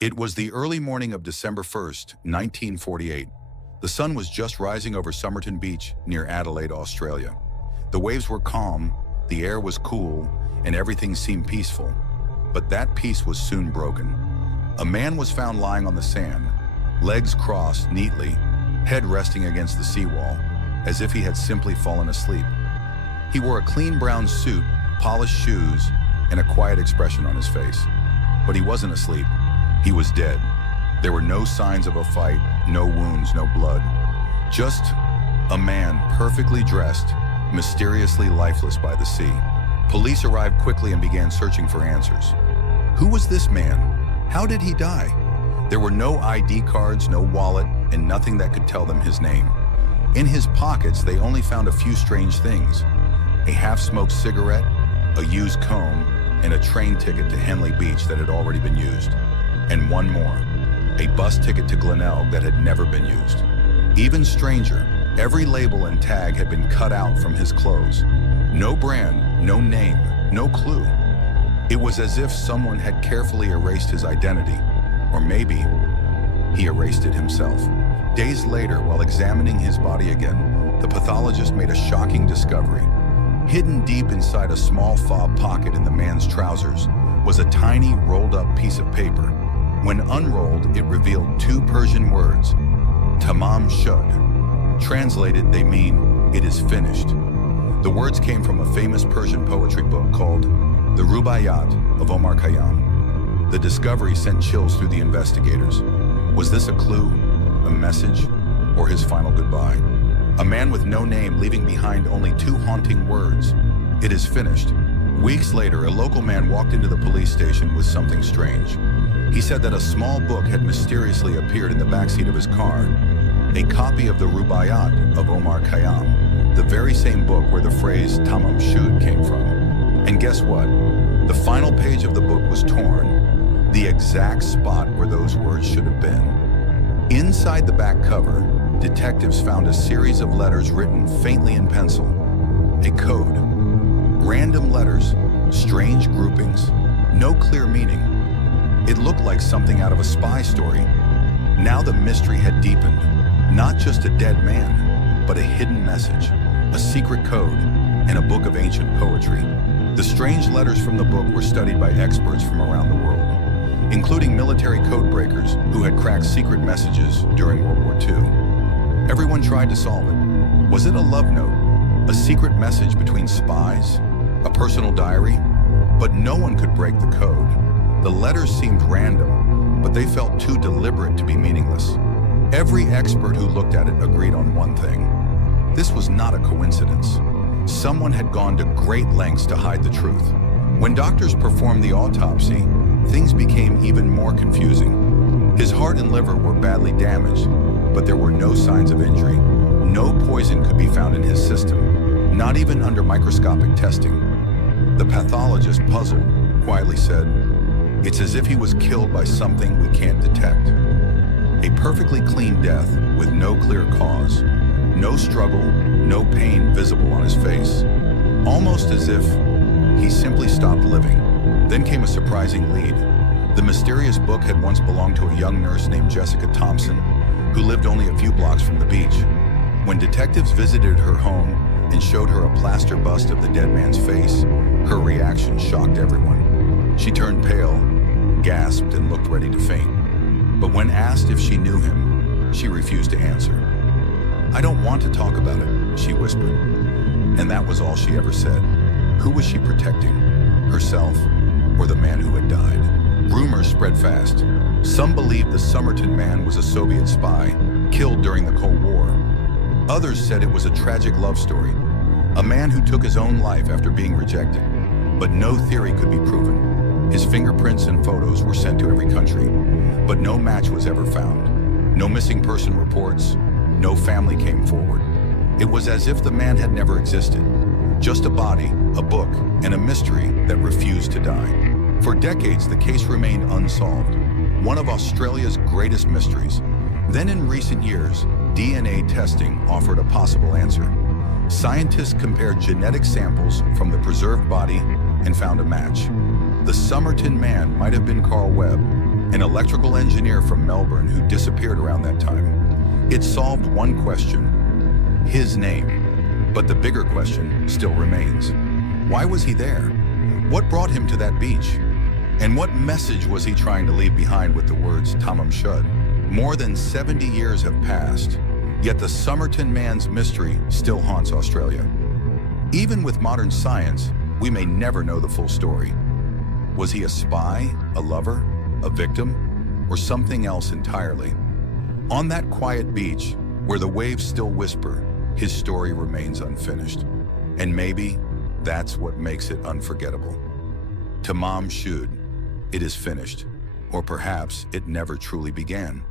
It was the early morning of December 1st, 1948. The sun was just rising over Somerton Beach near Adelaide, Australia. The waves were calm, the air was cool, and everything seemed peaceful. But that peace was soon broken. A man was found lying on the sand, legs crossed neatly, head resting against the seawall, as if he had simply fallen asleep. He wore a clean brown suit, polished shoes, and a quiet expression on his face. But he wasn't asleep. He was dead. There were no signs of a fight, no wounds, no blood. Just a man perfectly dressed, mysteriously lifeless by the sea. Police arrived quickly and began searching for answers. Who was this man? How did he die? There were no ID cards, no wallet, and nothing that could tell them his name. In his pockets, they only found a few strange things. A half-smoked cigarette, a used comb, and a train ticket to Henley Beach that had already been used. And one more, a bus ticket to Glenelg that had never been used. Even stranger, every label and tag had been cut out from his clothes. No brand, no name, no clue. It was as if someone had carefully erased his identity, or maybe he erased it himself. Days later, while examining his body again, the pathologist made a shocking discovery. Hidden deep inside a small fob pocket in the man's trousers was a tiny rolled-up piece of paper. When unrolled, it revealed two Persian words, Tamam Shud. Translated, they mean, it is finished. The words came from a famous Persian poetry book called The Rubaiyat of Omar Khayyam. The discovery sent chills through the investigators. Was this a clue, a message, or his final goodbye? A man with no name leaving behind only two haunting words, it is finished. Weeks later, a local man walked into the police station with something strange. He said that a small book had mysteriously appeared in the backseat of his car, a copy of the Rubaiyat of Omar Khayyam, the very same book where the phrase Tamam Shud came from. And guess what? The final page of the book was torn, the exact spot where those words should have been. Inside the back cover, detectives found a series of letters written faintly in pencil, a code. Random letters, strange groupings, no clear meaning. It looked like something out of a spy story. Now the mystery had deepened. Not just a dead man, but a hidden message, a secret code, and a book of ancient poetry. The strange letters from the book were studied by experts from around the world, including military code breakers who had cracked secret messages during World War II. Everyone tried to solve it. Was it a love note? A secret message between spies? A personal diary? But no one could break the code. The letters seemed random, but they felt too deliberate to be meaningless. Every expert who looked at it agreed on one thing. This was not a coincidence. Someone had gone to great lengths to hide the truth. When doctors performed the autopsy, things became even more confusing. His heart and liver were badly damaged, but there were no signs of injury. No poison could be found in his system, not even under microscopic testing. The pathologist, puzzled, quietly said, "It's as if he was killed by something we can't detect." A perfectly clean death with no clear cause, no struggle, no pain visible on his face. Almost as if he simply stopped living. Then came a surprising lead. The mysterious book had once belonged to a young nurse named Jessica Thompson, who lived only a few blocks from the beach. When detectives visited her home and showed her a plaster bust of the dead man's face, her reaction shocked everyone. She turned pale, gasped, and looked ready to faint. But when asked if she knew him, she refused to answer. "I don't want to talk about it," she whispered. And that was all she ever said. Who was she protecting? Herself, or the man who had died? Rumors spread fast. Some believed the Somerton Man was a Soviet spy, killed during the Cold War. Others said it was a tragic love story, a man who took his own life after being rejected. But no theory could be proven. His fingerprints and photos were sent to every country, but no match was ever found. No missing person reports, no family came forward. It was as if the man had never existed. Just a body, a book, and a mystery that refused to die. For decades, the case remained unsolved, one of Australia's greatest mysteries. Then in recent years, DNA testing offered a possible answer. Scientists compared genetic samples from the preserved body and found a match. The Somerton Man might have been Carl Webb, an electrical engineer from Melbourne who disappeared around that time. It solved one question, his name. But the bigger question still remains. Why was he there? What brought him to that beach? And what message was he trying to leave behind with the words Tamam Shud? More than 70 years have passed, yet the Somerton Man's mystery still haunts Australia. Even with modern science, we may never know the full story. Was he a spy, a lover, a victim, or something else entirely? On that quiet beach, where the waves still whisper, his story remains unfinished. And maybe that's what makes it unforgettable. Tamam Shud, it is finished, or perhaps it never truly began.